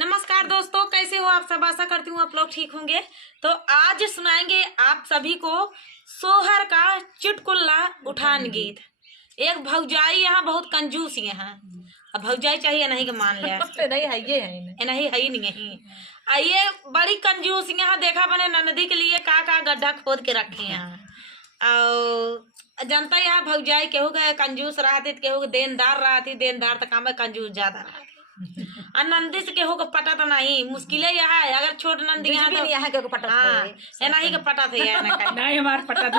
नमस्कार दोस्तों, कैसे हो आप सब। आशा करती हूँ आप लोग ठीक होंगे। तो आज सुनाएंगे आप सभी को सोहर का चुटकुला उठान गीत। एक भौजाई यहाँ बहुत कंजूस यहाँ। अब भौजाई चाहिए नहीं कि मान लिया नहीं है ये है नहीं है ही नहीं। आइए बड़ी कंजूस यहाँ देखा बने नदी के लिए का गड्ढा खोद के रखे यहाँ। और जनता यहाँ भौजाई केहू के कंजूस रहती, केहू के देनदार रहती। देनदार तो काम है, कंजूस ज्यादा रहती। और नंदी से केहू के पटा तो नहीं, मुश्किल है यहाँ है। अगर छोट नंदी यहाँ तो यहाँ के पटा हाँ नहीं के पटा थे यार नहीं हमार पटा तो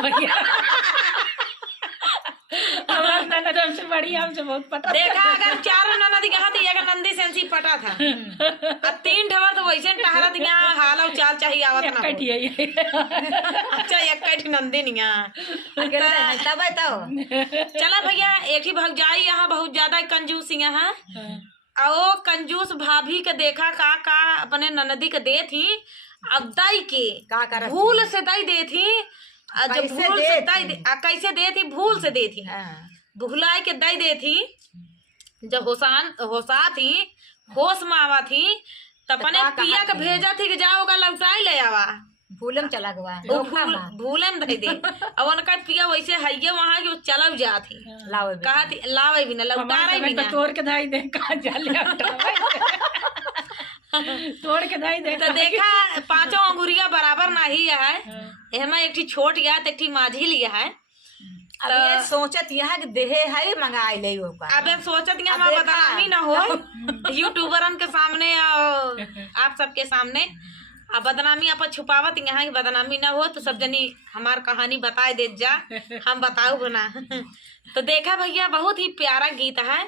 हमार ननद हमसे बड़ी, हमसे बहुत पटा। देखा अगर चारों ननद यहाँ थी, एक नंदी सेंसी पटा था। अब 3 ठवर तो वैसे टहरत यहाँ हाल और चाल चाहिए आवत ना हो। अच्छा एक नंदी नहीं तब चला भैया। एक ही भौजाई यहाँ बहुत ज्यादा कंजूस यहाँ। और कंजूस भाभी के देखा का अपने ननदी के दे थी। अब दाई के का भूल से दाई दे थी। जब भूल से दाई कैसे दे थी, भूल से दे थी। भूलाई के दाई दे थी। जब होशा थी, होश में आवा थी, तो अपने पिया के भेजा थी कि जाओगा लौटाई ले आवा। भूलम चला गवा भूलम दे दे। अब उनका पिया वैसे है वहाँ की चलब जाती कहा थी लावे भी ना लौटा रही भी ना तोड़ के धाई दे कहाँ तोड़ के धाई दे। तो देखा 5 अंगुरिया बराबर नहीं है। एमा एक ठी छोट या एक ठी माझी लिया है। अब ये सोचत यहाँ के देहे है मंगाई ले अब सोचत यहाँ बदनामी ना हो यूट्यूबरन के सामने और आप सबके सामने। अब बदनामी आप छुपावत यहाँ की बदनामी ना हो तो सब जनी हमार कहानी बताए दे जा, हम बताऊ ना। तो देखा भैया बहुत ही प्यारा गीत है।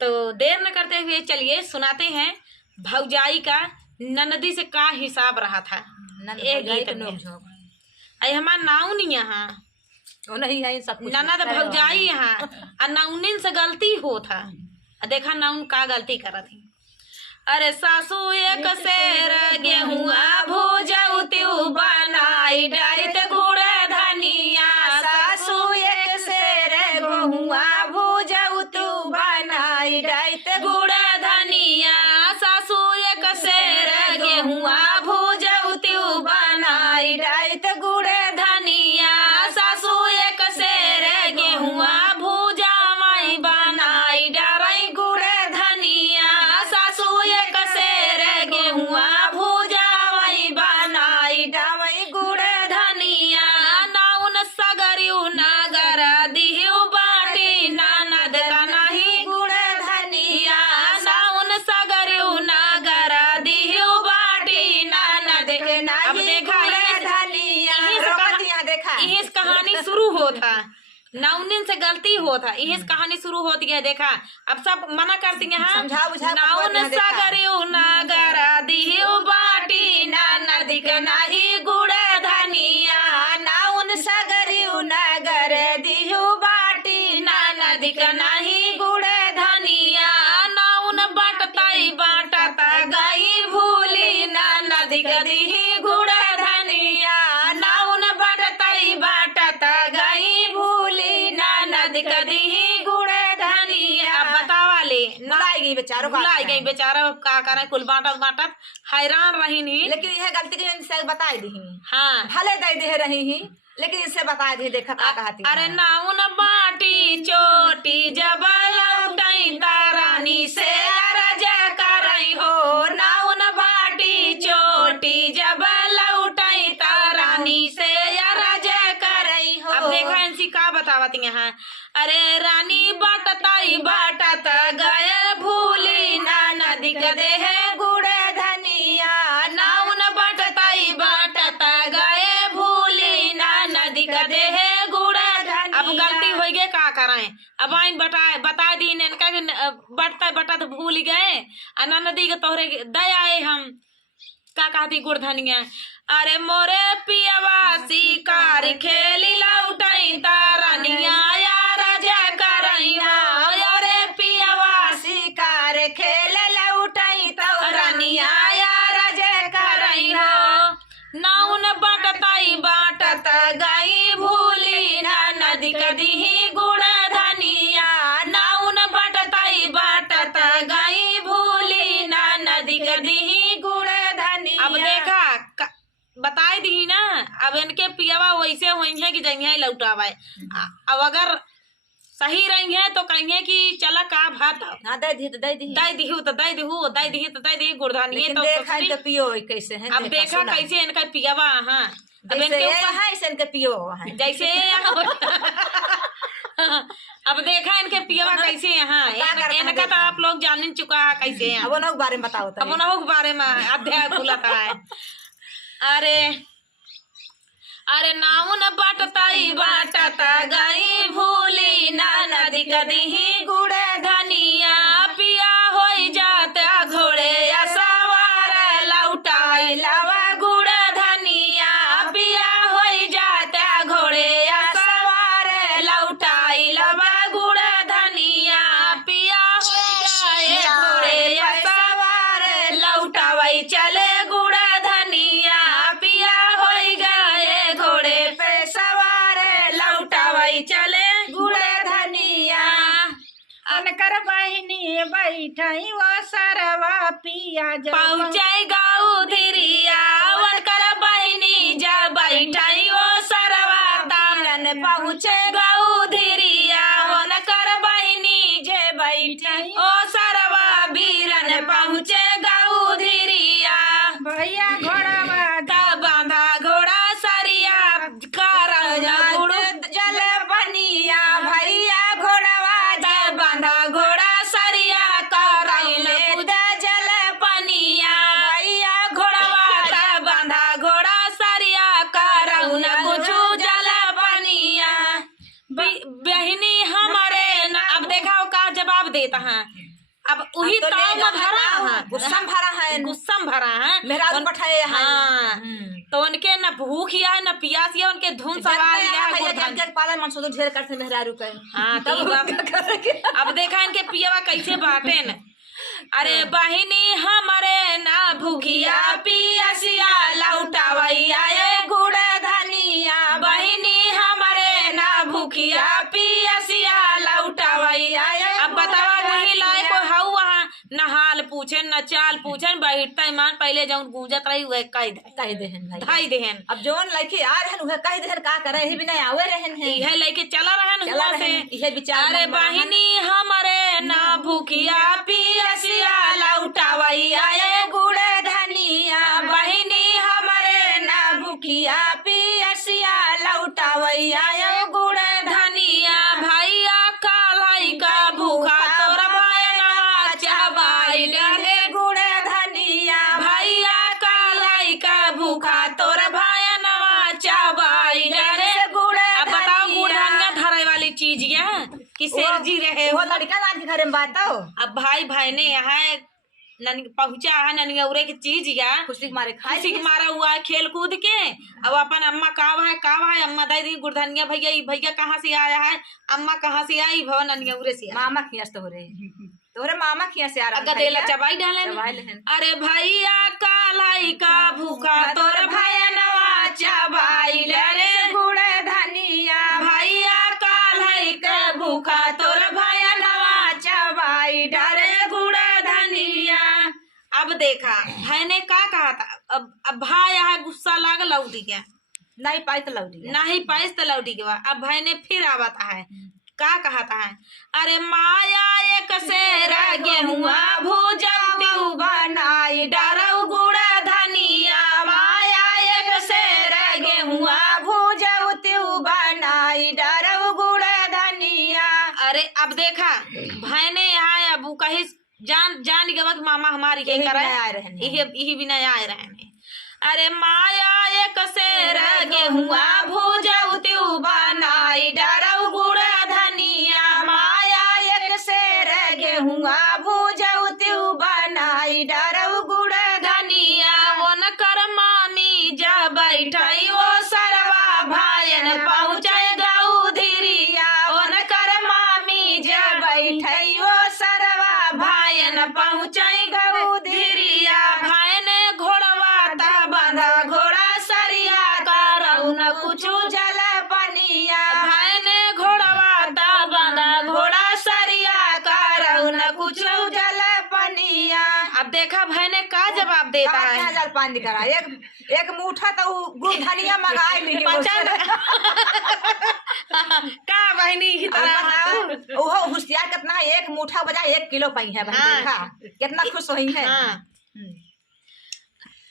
तो देर न करते हुए चलिए सुनाते हैं भौजाई का ननदी से का हिसाब रहा था। एक गीत में हमार नाउन यहाँ नहीं है सब ननद भौजाई यहाँ और नाउनिन से गलती हो था। देखा नाउन का गलती करा थी। अरे सासू एक सेर गेहुआ भूजऊ त्यू बनाई डारित गुड़ धनिया। सासू एक सेर गेहुआ भूजऊ त्यू बनाई डारित गुड़ धनिया। सासू एक सेर गेहुआ भूजऊ त्यू बनाई डारित गुड़ धनिया। सासू एक सेर गेहुआ भूजा माई बनाई डारई गुड़ धनिया। सासू एक सेर गेहुआ भूजा माई बनाई डावई गुड़ धनिया। नाउन सगरियू नागर दिहिउ बाटी ननद का नहीं गुड़ धनिया। नाउन सगरियू नागर दिहिउ बाटी ननद के नहीं गुड़ धनिया। देखा इस कहानी शुरू होता नाउनिन से गलती होता। इस कहानी शुरू होती है। देखा अब सब मना करती हैं नाउन सगरियू नागर दिहिउ बाटी ननद के नहीं गुड़ धनिया। नाउन सगरियू नागर दिहिउ बाटी ननद के नहीं गुड़ धनिया। नाउन बटताई बाटत गई भूली ननद के दिहि गुड़ धनिया। नाउन बटताई बाटत गई भूली ननद के दिहि गुड़ धनिया। बतावा ले भुलाई गई बेचारों भुलाई गई बेचारा का करे कुल बाटत हैरान रही नहीं। लेकिन यह गलती की बताई दी हाँ भले दे रही ही, लेकिन इससे बता दी। देखा का कहती अरे नाउन बाटी चोटी जब लौटाई तारानी से अरज करई हो। नाउन बाटी चोटी जब लौटाई तारानी से अरज करई हो। अब देखा इनसी का बतावत यहाँ। अरे रानी बाटताई बाटत गए भूली ननद के देह गुड़ धनिया। नाउन बाटताई बाटत गए भूली ननद के देह गुड़ धनिया। अब गलती हो गई का कराए। अब आई बता दी इनका बटता बटत भूल गए ननदी के तोहरे दयाए हम का कहती गुड़ धनिया। अरे मोरे पियवा शिकार खेली लौटाई तारनिया राजा करैया। अरे पियवा शिकार खेल लौटाई तारनिया राजा करैया। नाउन बटताई बाटत गई भूली ननद के दिहि गुड़ धनिया। नाउन बटताई बाटत गई भूली ननद के अब इनके पियावा वैसे हुई है कि जइया लौटावे। अब अगर सही रही है तो कहिए कि चला का भात हाँ दे दी तो दे दी, दई दिहू तो दई दिहू, दई दिही तो दई दिही गुड़धानिए लेकिन तो देखा ससुरी। इनके पियो कैसे हैं, अब देखा सुना। कैसे इनका पियावा। हाँ अब जैसे इनके ये ऊपर है ऐसे इनके पियो है। जैसे अब देखा इनके पियावा कैसे यहाँ इनका तो आप लोग जान ही चुका है कैसे हैं। अब उन बारे में बताओ अब उन के बारे में अध्याय खुला है। अरे अरे नाउन बाटताई बाटता गई भूली ना नदी कदी गुड़ धनिया पिया होई जाता घोड़े या सवार लौटाई लवा गुड़ धनिया पिया होई जाता घोड़े या सवार लौटाई लवा गुड़ धनिया पिया होई जाए घोड़े या सवार लौटावई चले गुड़ धनिया पिया होई गए घोड़े पे सवार लौटावई चले गुड़ धनिया। अनकर बहिनी बैठई वो सरवा पिया जब पहुँचाई गाऊ धिरिया वनकर बहिनी जब बैठाई वो सरवा तारन पहुँचे गाऊ धिरिया वनकर बहिनी जे बैठाई ओ सरवा बीरन पहुँचे गाऊ धिरिया। भैया घोड़ावा तब बांधा घोड़ा सरिया कर गुड़ जल बनिया भैया घोड़वा जब बांधा घोड़ा सरिया करैले कूद जल पनिया भैया घोड़वा तब बांधा घोड़ा सरिया करऊ न कुछ जल पनिया। बहनी हमारे न अब देखा का जवाब देता है। अब वही तो ताव में भरा है, गुस्सा भरा है, गुस्सा भरा है मेहराज पठाए है। हाँ तो उनके न भूख या है न प्यास या उनके धुन सवार या भैया जग जग पालन मन सो ढेर करते मेहरारू के। हाँ तो अब देखा इनके पियावा कैसे बाटे न। अरे बहिनी हमारे ना भूखिया पियसिया लौटावई आए गुड़ धनिया बहिनी हमारे ना भूखिया पियसिया लौटावई आए। अब बतावा वही लाए को हाउ वहाँ न हाल पूछे न चाल पूछे बैठता ईमान पहले जौन गूंजत रही वह कह देहन भाई धाई देहन। अब जोन लड़की आ रहन उहे कह देहन का करे ही भी नहीं आवे रहन है यह लेके चला रहन चला हुआ से। रहन इहे विचार अरे मन में रहन। बहिनी हमारे ना भूखिया पियसिया लौटावई आए गुड़ धनिया बहिनी हमारे ना भूखिया पियसिया लौटावई आए गुड़ धनिया भैया कालाई का भूखा तोरा भयनवा चबाई डाले गुड़ धनिया भैया कालाई का भूखा तोरा भयनवा चबाई डाले गुड़। अब बताओ गुड़ धनिया धरे वाली चीज है कि सेरजी रहे वो लड़का ना के घर में बताओ। अब भाई भाई ने यहाँ पहुंचा है ननियौरे की चीज या खुशी के मारे खाए खुशी के मारा हुआ है खेल कूद के। अब अपन अम्मा काव है अम्मा दे दी गुड़धनिया भैया ये भैया कहाँ से आया है अम्मा कहाँ से आई भव ननियौरे से मामा खियास तोरे मामा खिया से आ रहा गदेला चबाई डाले अरे भैया कालाई का भूखा तोर भैया नवा चबाई रे गुड़ धनिया भैया कालाई का भूखा तोर भैया नवा चबाई डाले गुड़ धनिया। अब देखा भाई ने का कहा था। अब भाई यहाँ गुस्सा लाग लौटी गया नहीं पाई तो लौटी नहीं पाइस तो लौटी गया। अब भाई ने फिर आवता है का कहता है। अरे माया एक सेर गेहुआ भूजऊ बनाई डरऊ गुड़ धनिया माया एक सेर गेहुआ भूजऊ बनाई डरऊ गुड़ धनिया। अरे अब देखा भाई ने यहाँ अब कहीं जान गवा कि मामा हमारी क्या कर यही भी नहीं आए रहे। अरे माया एक सेर गेहुआ भूजऊ बनाई डरऊ गुड़ धनिया माया एक सेर गेहुआ भूजऊ बनाई डरऊ गुड़ धनिया। वो न कर मामी जा बैठाई वो सरवा भायन पहुँचे गऊ धीरिया वो न कर मामी जा बैठाई वो सरवा भायन पहुँचे गऊ धीरिया। भाई ने घोड़वा ता बांधा घोड़ा सरिया करऊ न कुछू जल पनिया भाई ने घोड़वा ता बांधा घोड़ा सरिया करऊ न कुछू जल पनिया। अब देखा ने का जवाब देता कहा है? 1000 पानी करा एक मुठा तो उ गुड़ धनिया मंगाई ली का बहनी की तरह तू? ओहो होशियार कितना है, एक मुठा बजा 1 किलो पाई है बहन, हाँ। देखा कितना खुश हुई है। हाँ।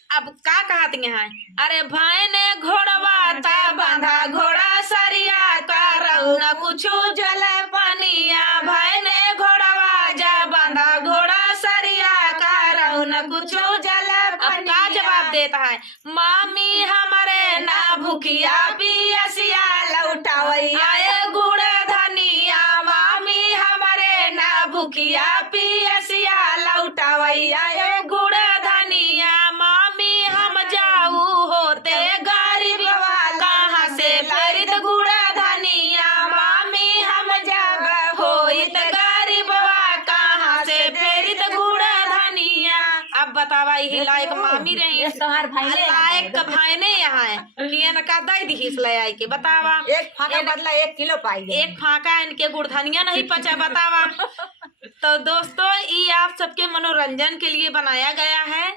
अब का कहती हैं? अरे भाई ने घोड़वा ता बांधा घोड़ा सरिया करऊ न कुछू जल पनिया, भाई ने घोड़वा जा बांधा घोड़ा सरिया करऊ न कुछू जल पनिया। अब का जवाब देता है? मामी हमारे ना भूखिया पियसिया लौटावैया ये गुड़ धनिया, मामी हमारे ना भूखिया पियसिया लौटावैया ये गुड़ धनिया, मामी हम जाऊ होते गरीब कहाँ से खरीद गुड़ धनिया, मामी हम जाब होइत गरीब कहाँ से खरीद गुड़ धनिया। अब बतावा यही लायक मामी रही, ये तुम्हार भाई ने लायक भाई ने यहाँ है कि न का दई दिहिस ले आई के बतावा। एक फाका बदला 1 किलो पाई है। एक फाका इनके गुड़धनिया नहीं पचा बतावा। तो दोस्तों ये आप सबके मनोरंजन के लिए बनाया गया है।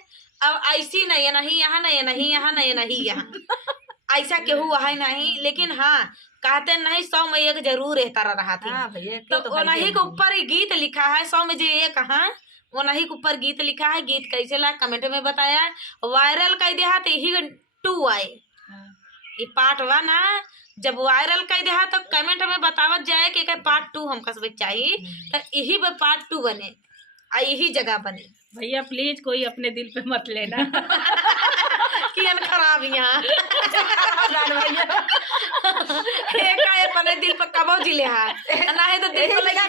अब ऐसी नहीं यहाँ नहीं यहाँ ऐसा केहू है नहीं, लेकिन हाँ कहते नहीं 100 में एक जरूर रहता रहा थी। हाँ भैया तो उन्हीं के ऊपर ही गीत लिखा है, 100 में जो एक हाँ उन्हीं के ऊपर गीत लिखा है। गीत कैसे ला कमेंट में बताया, वायरल कर दिया तो यही 2 आए। ये पार्ट 1 ना जब वायरल कर दिया तो कमेंट में बतावत जाए कि पार्ट 2 हम कसबे चाहिए, तो यही पार्ट 2 बने और यही जगह बने। भैया प्लीज कोई अपने दिल पे मत लेना। कियन खराब यहाँ एक अपने दिल पर कबो जिले है ना है तो दिल पर लगा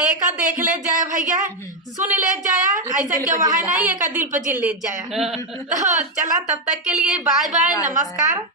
एका देख ले जाए भैया, सुन ले जाया, ऐसा क्यों वहाँ नहीं एका दिल पर जिल ले जाया। तो चला तब तक के लिए बाय बाय, नमस्कार।